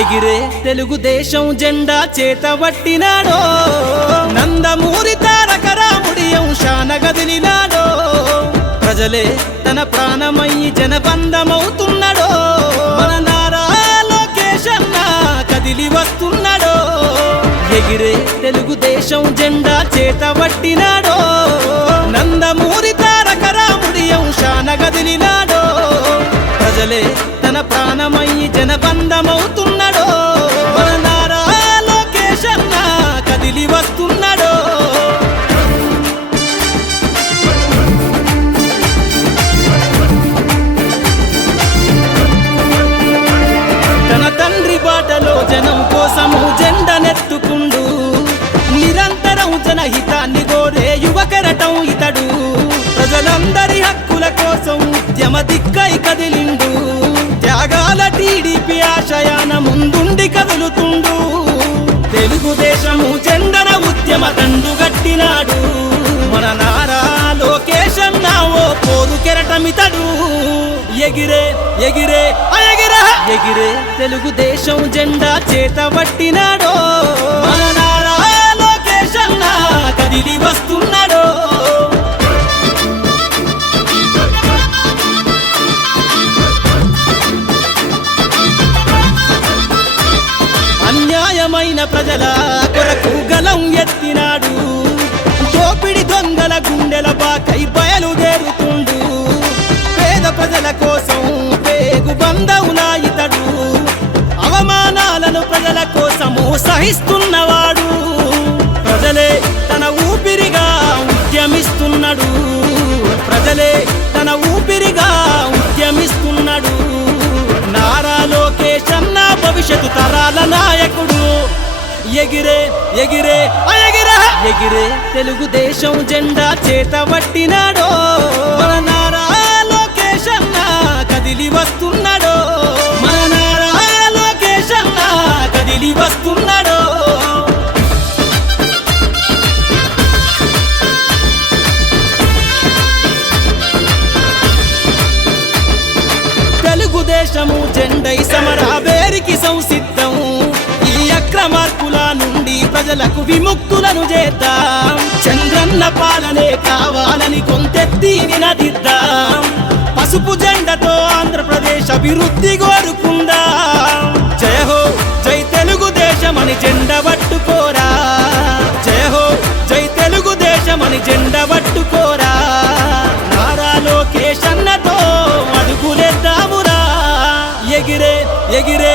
ఎగిరే తెలుగుదేశం జెండా చేతబట్టినాడో నందమూరి తారక రాముడి అంశాన గదిలినాడో. ప్రజలే తన ప్రాణమయ్యి జనబంధమవుతున్నాడో. మన నారా లోకేశన్న కదిలి వస్తున్నాడో. ఎగిరే తెలుగుదేశం జెండా చేతబట్టినాడో నందమూరి తారక రాముడి అంశాన గదిలినాడో. ప్రజలే తన ప్రాణమయ్యి జనబంధమవుతున్నాడో మన నారా లోకేశన్న కదిలి వస్తున్నాడో. తన తండ్రి బాటలో జనం కోసము జెండనెత్తుకుండు నిరంతరం జనహితాన్ని కోరే యువకరటం ఇతడు. ప్రజలందరి హక్కుల కోసం ఉద్యమ దిక్కై కదిలిండు. తెలుగుదేశము జెండన ఉద్యమ దండు గట్టినాడు. మన నారా నా ఓ పోరు కెరటమితడు. ఎగిరే ఎగిరే ఆ ఎగిరే ఎగిరే తెలుగుదేశం జెండా చేతబట్టినాడో మన నారా నా కదిలి వస్తున్నాడో. సహిస్తున్నవాడు. ప్రజలే తన ఊపిరిగా ఉద్యమిస్తున్నాడు. ప్రజలే తన ఊపిరిగా ఉద్యమిస్తున్నాడు. నారా లోకేష్ అన్న భవిష్యత్తు తరాల నాయకుడు. ఎగిరే ఎగిరే ఎగిరే ఎగిరే తెలుగుదేశం జెండా చేతబట్టినాడో మన నారా లోకేష్ అన్న కదిలి వస్తున్నాడో. మన నారా లోకేష్ అన్న కదిలి వస్తున్నాడు అక్రమార్కుల నుండి ప్రజలకు విముక్తులను చేద్దాం. చంద్రన్న పాలనే కావాలని కొంతెత్తి నినదిద్దాం. పసుపు జెండతో ఆంధ్రప్రదేశ్ అభివృద్ధి కోరుకుందాం. జయ హో జై తెలుగుదేశమని జెండ పట్టుకోరా. జయ హో జై తెలుగుదేశమని జెండ పట్టుకోరా. నారా లోకేష్ అన్నతో అడుగులేద్దామురా. ఎగిరే ఎగిరే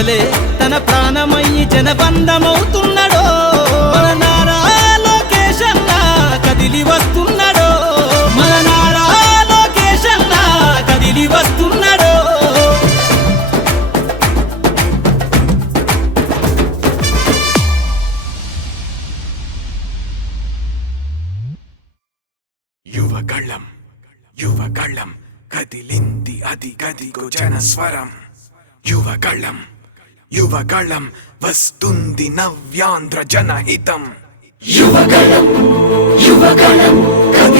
ప్రజలే తన ప్రాణమయ్యి జనబంధమవుతున్నాడో. మన నారా లోకేశన్న కదిలి వస్తున్నాడో. మన నారా లోకేశన్న కదిలి వస్తున్నాడో. యువకళ్ళం యువకళ్ళం కదిలింది అది గదిగో జనస్వరం. యువకళ్ళం యువగళం వస్తుంది నవ్యాంధ్ర జనహితం యువగళం యువగళం కదిలింది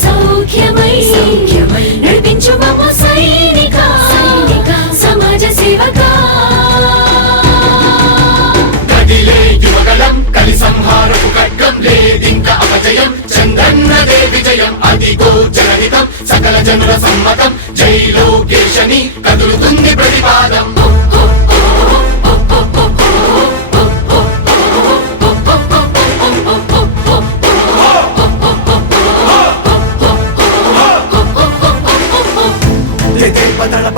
సౌఖ్యమై నడిపించు మమ్మ సైనిక సమాజ సేవక. విజయం సకల జనుల సమ్మతం జై లోకేశని కదులుతుంది ప్రతిపాదం.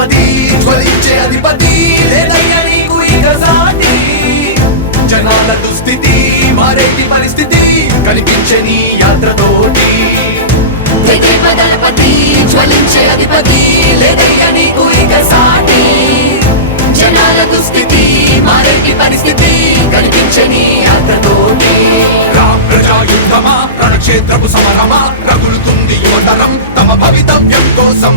దళపతి జ్వలించే అధిపతి లేదయ్య నీకు ఇక సాటి జనాల దుస్థితి మారేటి పరిస్థితి కనిపించే నీ యాత్రతోటి. దళపతి జ్వలించే అధిపతి లేదయ్య నీకు ఇక సాటి జనాల దుస్థితి మారేటి పరిస్థితి కనిపించే నీ యాత్రతోటి. రా ప్రజా యుద్ధమా రణక్షేత్రపు సమరమా రగులుతుంది యువతరం తమ భవితవ్యం కోసం